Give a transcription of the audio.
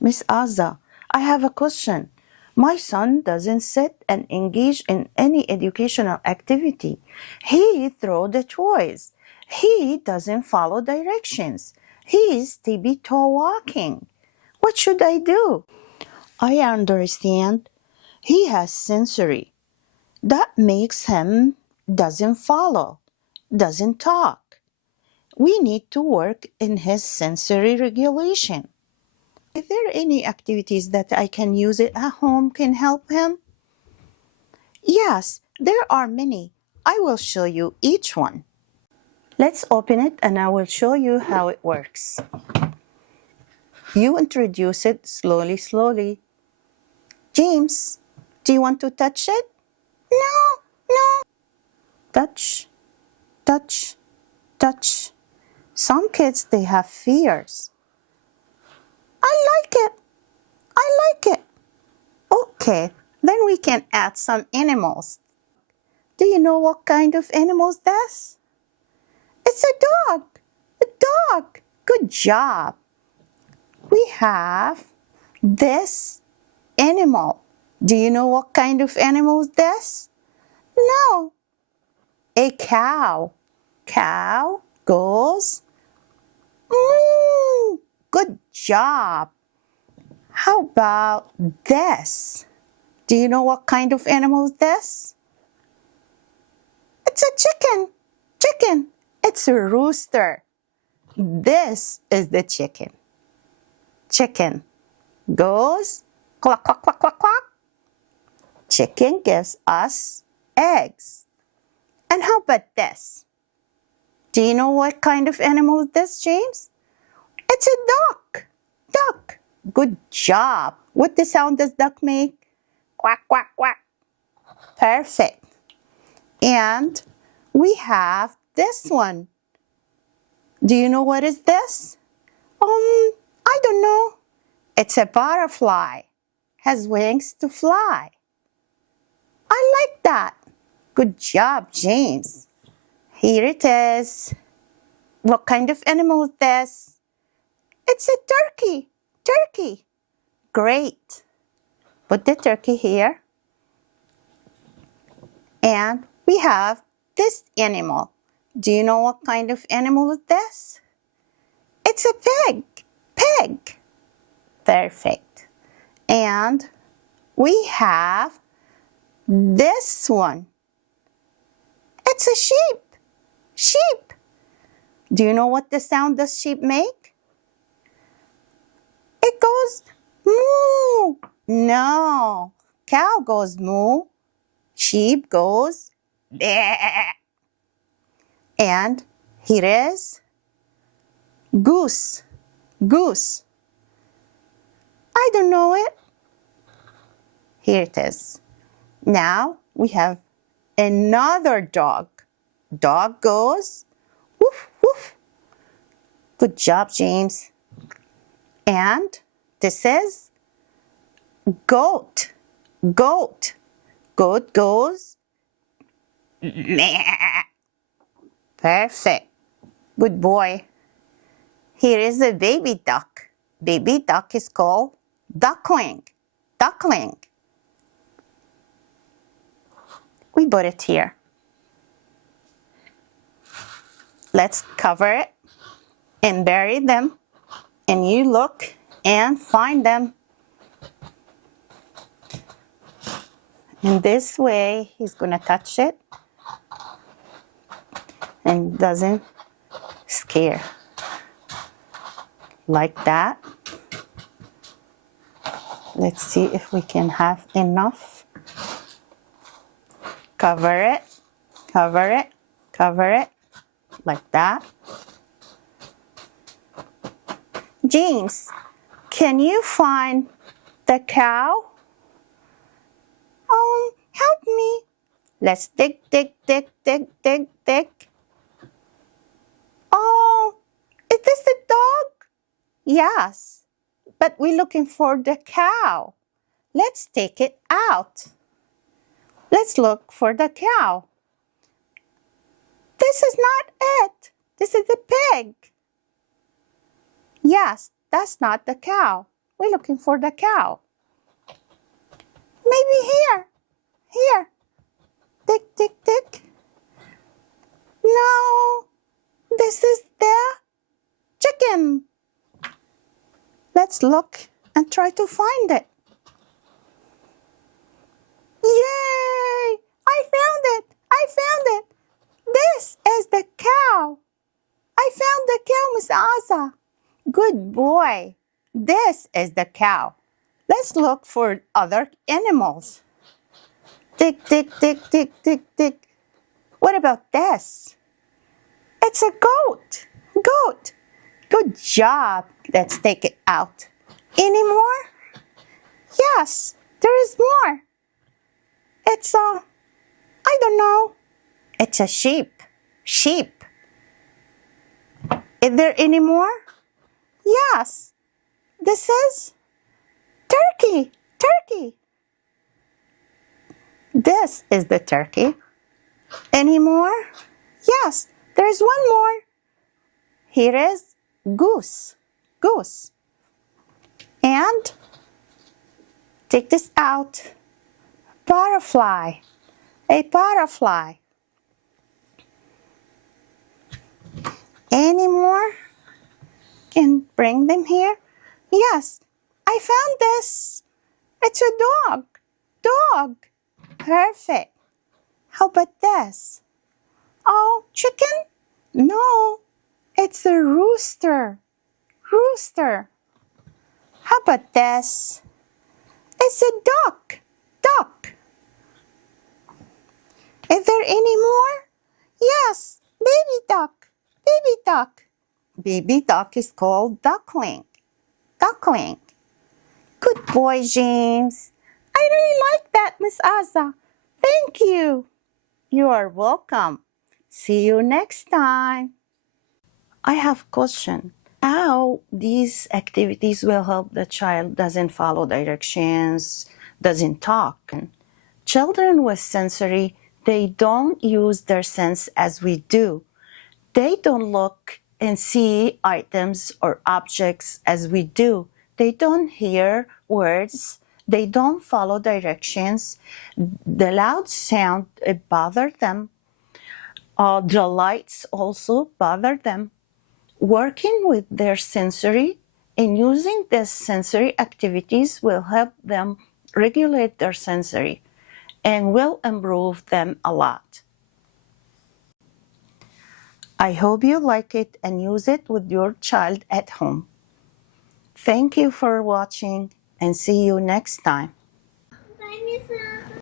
Miss Aza, I have a question. My son doesn't sit and engage in any educational activity. He throws the toys. He doesn't follow directions. He's tippy-toe walking. What should I do? I understand. He has sensory. That makes him doesn't follow, doesn't talk. We need to work in his sensory regulation. Is there any activities that I can use it at home can help him? Yes, there are many. I will show you each one. Let's open it and I will show you how it works. You introduce it slowly, slowly. James, do you want to touch it? No, no. Touch, touch, touch. Some kids, they have fears. I like it. I like it. Okay, then we can add some animals. Do you know what kind of animals that's? It's a dog. A dog. Good job. We have this animal. Do you know what kind of animal is this? No. A cow. Cow goes moo. Good job. How about this? Do you know what kind of animal is this? It's a chicken. Chicken. It's a rooster. This is the chicken. Chicken goes quack, quack, quack, quack, quack. Chicken gives us eggs. And how about this? Do you know what kind of animal is this, James? It's a duck. Duck. Good job. What the sound does duck make? Quack, quack, quack. Perfect. And we have this one. Do you know what is this? I don't know. It's a butterfly. Has wings to fly. I like that. Good job, James. Here it is. What kind of animal is this? It's a turkey. Turkey. Great. Put the turkey here. And we have this animal. Do you know what kind of animal is this? It's a pig. Pig. Perfect. And we have this one. It's a sheep. Sheep. Do you know what the sound does sheep make? It goes moo. No. Cow goes moo. Sheep goes bleh. And here is goose. Goose. I don't know it. Here it is. Now we have another dog. Dog goes woof, woof. Good job, James. And this is goat. Goat. Goat goes meh. Perfect. Good boy. Here is a baby duck. Baby duck is called duckling. Duckling. We put it here. Let's cover it and bury them. And you look and find them. In this way, he's going to touch it and doesn't scare. Like that. Let's see if we can have enough. Cover it, cover it, cover it. Like that. James, can you find the cow? Help me. Let's dig, dig, dig, dig, dig, dig. Oh, is this the dog? Yes, but we're looking for the cow. Let's take it out. Let's look for the cow. This is not it. This is the pig. Yes, that's not the cow. We're looking for the cow. Maybe here. Here. Tick, tick, tick. No, this is the chicken. Let's look and try to find it. Yay! I found it! I found it! This is the cow. I found the cow, Miss Asa. Good boy. This is the cow. Let's look for other animals. Tick, tick, tick, tick, tick, tick. What about this? It's a goat. Goat. Good job. Let's take it out. Any more? Yes, there is more. It's I don't know. It's a sheep. Sheep. Is there any more? Yes. This is turkey. Turkey. This is the turkey. Any more? Yes, there's one more. Here is goose. Goose. And take this out. Butterfly. A butterfly. Any more? Can bring them here? Yes, I found this. It's a dog. Dog. Perfect. How about this? Oh, chicken? No, it's a rooster. Rooster. How about this? It's a duck. Duck. Is there any more? Yes, baby duck. Baby duck. Baby duck is called duckling. Duckling. Good boy, James. I really like that, Miss Asa. Thank you. You are welcome. See you next time. I have a question. How these activities will help the child doesn't follow directions, doesn't talk. Children with sensory, they don't use their sense as we do. They don't look and see items or objects as we do. They don't hear words. They don't follow directions. The loud sound, it bothers them. The lights also bother them. Working with their sensory and using these sensory activities will help them regulate their sensory and will improve them a lot. I hope you like it and use it with your child at home. Thank you for watching and see you next time.